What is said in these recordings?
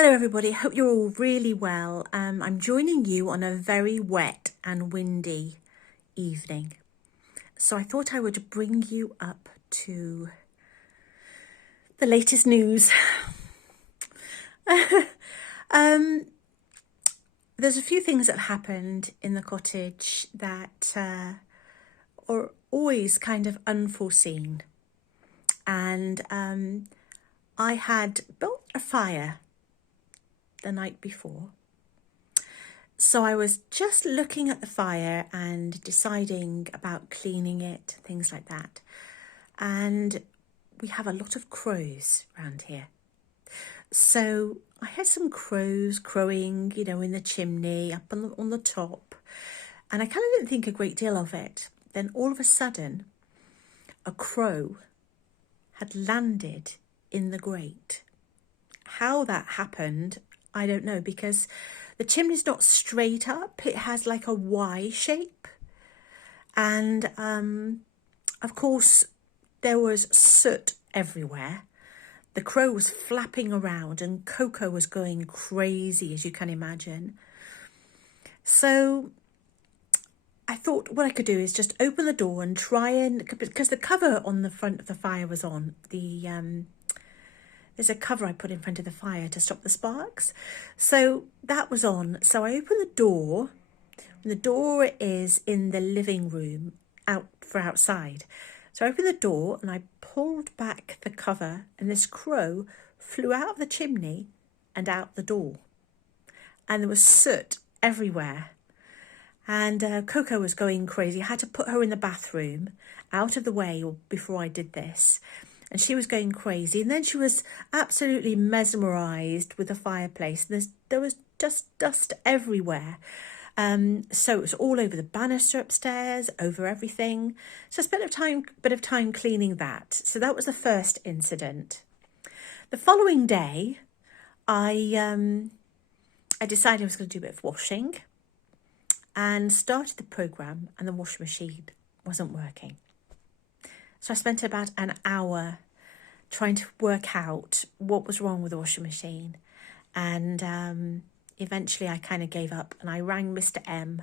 Hello everybody, hope you're all really well. I'm joining you on a very wet and windy evening. So I thought I would bring you up to the latest news. There's a few things that happened in the cottage that are always kind of unforeseen. And I had built a fire the night before. So I was just looking at the fire and deciding about cleaning it, things like that. And we have a lot of crows around here. So I had some crows crowing, in the chimney, up on the top. And I kind of didn't think a great deal of it. Then all of a sudden, a crow had landed in the grate. How that happened, I don't know, because the chimney's not straight up. It has like a Y shape. And of course, there was soot everywhere. The crow was flapping around and Coco was going crazy, as you can imagine. So I thought what I could do is just open the door and try and, because the cover on the front of the fire was on, there's a cover I put in front of the fire to stop the sparks. So that was on. So I opened the door. And the door is in the living room outside. So I opened the door and I pulled back the cover and this crow flew out of the chimney and out the door. And there was soot everywhere. And Coco was going crazy. I had to put her in the bathroom out of the way before I did this. And she was going crazy. And then she was absolutely mesmerised with the fireplace. There was just dust everywhere. So it was all over the banister upstairs, over everything. So I spent a bit of time cleaning that. So that was the first incident. The following day, I decided I was going to do a bit of washing and started the programme, and the washing machine wasn't working. So I spent about an hour trying to work out what was wrong with the washing machine. And eventually I kind of gave up and I rang Mr. M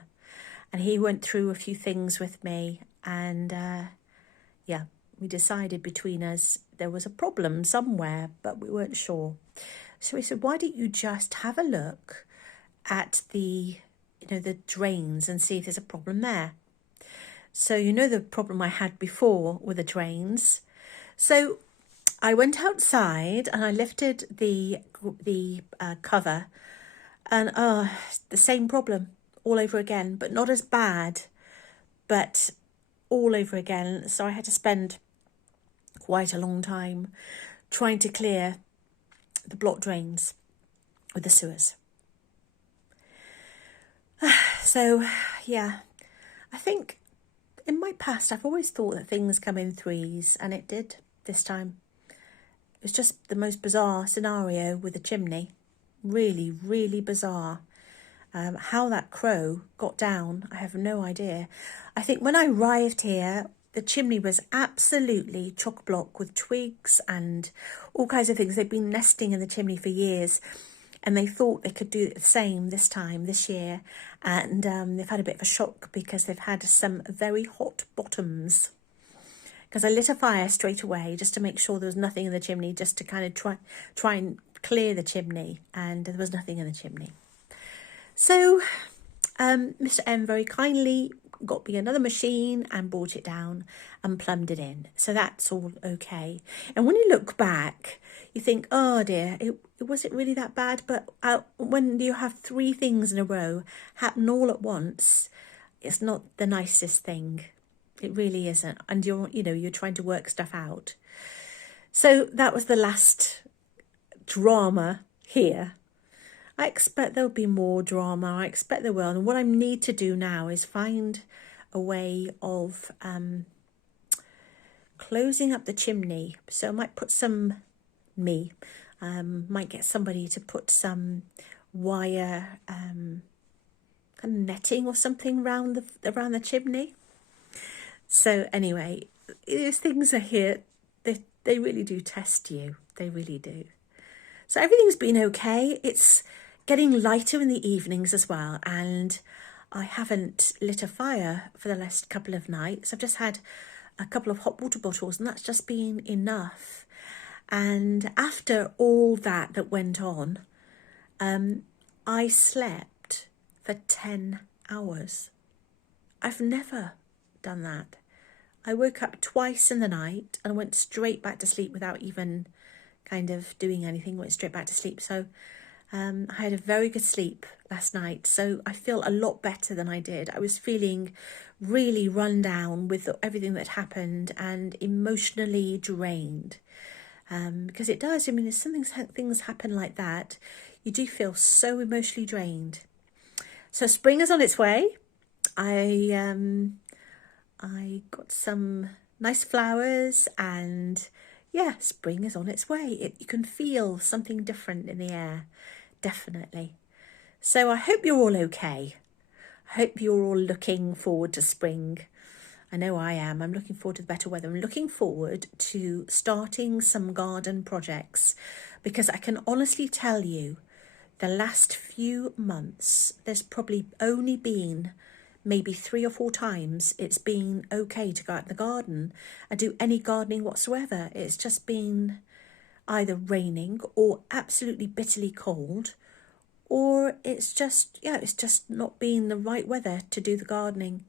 and he went through a few things with me. And we decided between us there was a problem somewhere, but we weren't sure. So he said, why don't you just have a look at the drains and see if there's a problem there. So the problem I had before with the drains. So I went outside and I lifted the cover and the same problem all over again, but not as bad, but all over again. So I had to spend quite a long time trying to clear the blocked drains with the sewers. So, yeah, I think in my past, I've always thought that things come in threes, and it did this time. It was just the most bizarre scenario with the chimney. Really, really bizarre. How that crow got down, I have no idea. I think when I arrived here, the chimney was absolutely chock-a-block with twigs and all kinds of things. They've been nesting in the chimney for years. And they thought they could do the same this year. And they've had a bit of a shock because they've had some very hot bottoms. Because I lit a fire straight away just to make sure there was nothing in the chimney, just to kind of try and clear the chimney. And there was nothing in the chimney. So Mr. M very kindly got me another machine and brought it down and plumbed it in. So that's all okay. And when you look back, you think, oh dear, it wasn't really that bad. But when you have three things in a row happen all at once, it's not the nicest thing. It really isn't. And you're trying to work stuff out. So that was the last drama here. I expect there'll be more drama. I expect there will. And what I need to do now is find a way of closing up the chimney. So I might put might get somebody to put some wire kind of netting or something around the chimney. So anyway, these things are here. They really do test you. They really do. So everything's been okay. It's getting lighter in the evenings as well, and I haven't lit a fire for the last couple of nights. I've just had a couple of hot water bottles, and that's just been enough. And after all that went on, I slept for 10 hours. I've never done that. I woke up twice in the night and went straight back to sleep without even kind of doing anything, went straight back to sleep. So I had a very good sleep last night. So I feel a lot better than I did. I was feeling really run down with everything that happened and emotionally drained. Because it does, I mean, if things happen like that, you do feel so emotionally drained. So spring is on its way. I got some nice flowers, and yeah, spring is on its way. You can feel something different in the air, definitely. So I hope you're all okay. I hope you're all looking forward to spring. I know I am. I'm looking forward to the better weather. I'm looking forward to starting some garden projects, because I can honestly tell you the last few months, there's probably only been maybe 3 or 4 times it's been okay to go out in the garden and do any gardening whatsoever. It's just been either raining or absolutely bitterly cold, or it's just not been the right weather to do the gardening.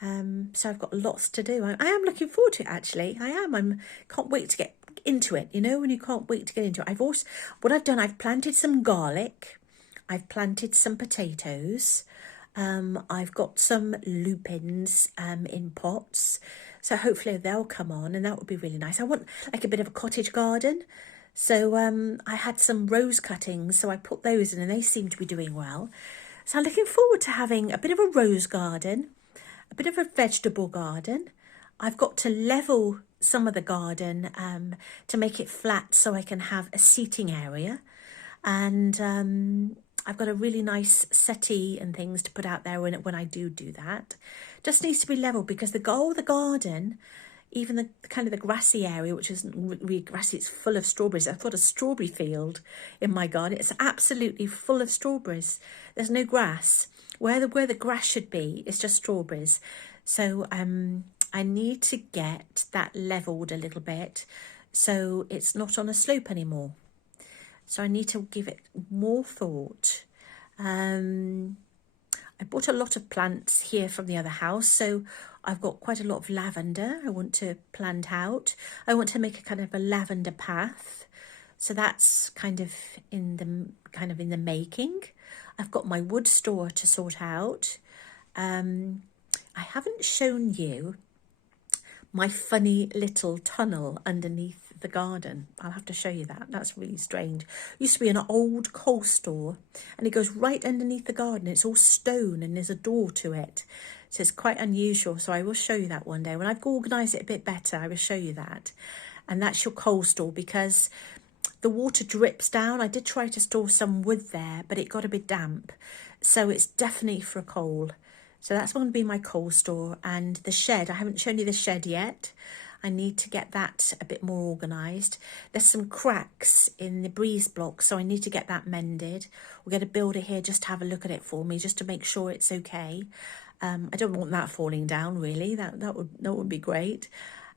So I've got lots to do. I am looking forward to it, actually. Can't wait to get into it. You know, when you can't wait to get into it. I've planted some garlic. I've planted some potatoes. I've got some lupins in pots. So hopefully they'll come on, and that would be really nice. I want like a bit of a cottage garden. So I had some rose cuttings, so I put those in, and they seem to be doing well. So I'm looking forward to having a bit of a rose garden, a bit of a vegetable garden. I've got to level some of the garden to make it flat so I can have a seating area. And I've got a really nice settee and things to put out there when I do that. Just needs to be level, because the goal of the garden, even the kind of the grassy area, which isn't really grassy, it's full of strawberries. I've got a strawberry field in my garden. It's absolutely full of strawberries. There's no grass. Where the grass should be, it's just strawberries. So I need to get that levelled a little bit so it's not on a slope anymore. So I need to give it more thought. I bought a lot of plants here from the other house, so I've got quite a lot of lavender I want to plant out. I want to make a kind of a lavender path. So that's kind of in the making. I've got my wood store to sort out. I haven't shown you my funny little tunnel underneath the garden. I'll have to show you that. That's really strange. It used to be an old coal store, and it goes right underneath the garden. It's all stone and there's a door to it. So it's quite unusual. So I will show you that one day. When I've organised it a bit better, I will show you that. And that's your coal store, because the water drips down. I did try to store some wood there, but it got a bit damp. So it's definitely for a coal. So that's going to be my coal store. And the shed, I haven't shown you the shed yet. I need to get that a bit more organised. There's some cracks in the breeze block, so I need to get that mended. We'll get a builder here just to have a look at it for me, just to make sure it's okay. I don't want that falling down, really. That would be great.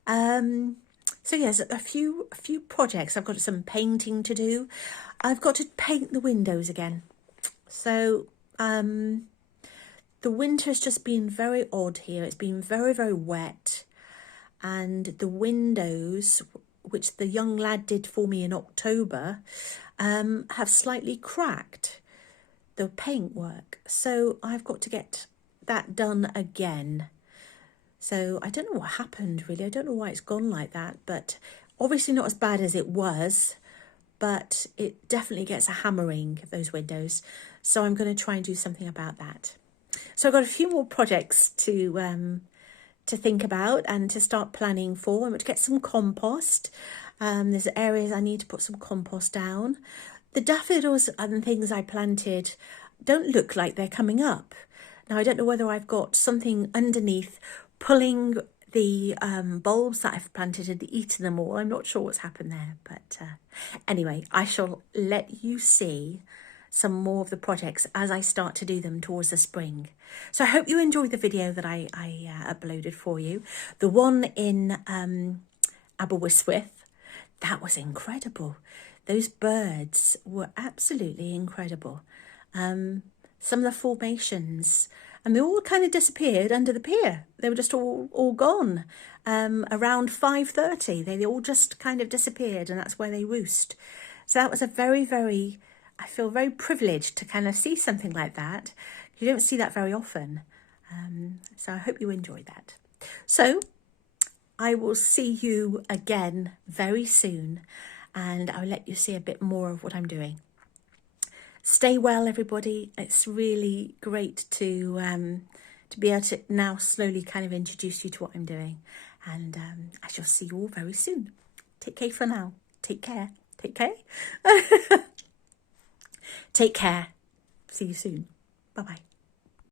So yes, a few projects. I've got some painting to do. I've got to paint the windows again. So the winter's just been very odd here. It's been very, very wet. And the windows, which the young lad did for me in October, have slightly cracked, the paintwork. So I've got to get that done again. So I don't know what happened, really. I don't know why it's gone like that, but obviously not as bad as it was, but it definitely gets a hammering of those windows. So I'm going to try and do something about that. So I've got a few more projects to think about and to start planning for. I'm going to get some compost. There's areas I need to put some compost down. The daffodils and things I planted don't look like they're coming up. Now, I don't know whether I've got something underneath pulling the bulbs that I've planted had eaten them all. I'm not sure what's happened there, but anyway, I shall let you see some more of the projects as I start to do them towards the spring. So I hope you enjoyed the video that I uploaded for you. The one in Aberystwyth, that was incredible. Those birds were absolutely incredible. Some of the formations, and they all kind of disappeared under the pier. They were just all gone. Around 5:30, they all just kind of disappeared, and that's where they roost. So that was a very, very, I feel very privileged to kind of see something like that. You don't see that very often. So I hope you enjoyed that. So I will see you again very soon, and I'll let you see a bit more of what I'm doing. Stay well, everybody. It's really great to be able to now slowly kind of introduce you to what I'm doing, and I shall see you all very soon. Take care for now. Take care. Take care. Take care. See you soon. Bye-bye.